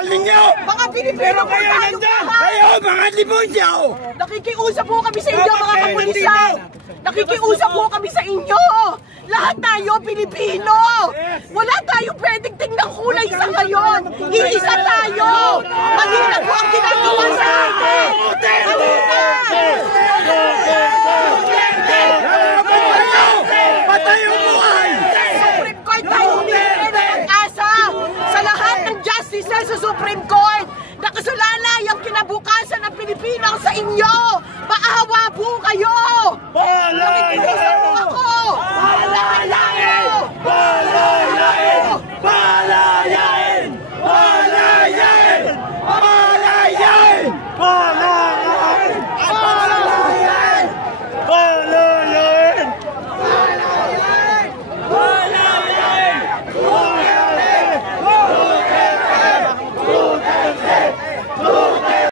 pag-aaral ninyo. Mga Pilipino po kayo tayo nandyan. lahat. Kayo, mga demonyo. Nakikiusap po kami sa inyo, mga kapulisan. Nakikiusap po kami sa inyo. Lahat tayo Pilipino. Wala tayong pwedeng tingnan kulay sa ngayon. Iisa tayo. Mali na po ang ginagawa sa atin. Mali na. Patay ang buhay. Supreme Court tayo humingi ng pag-asa sa lahat ng justices sa Supreme Court. Nakasalalay ang kinabukasan ng Pilipino sa inyo. Maawa po kayo. Nakikiusap po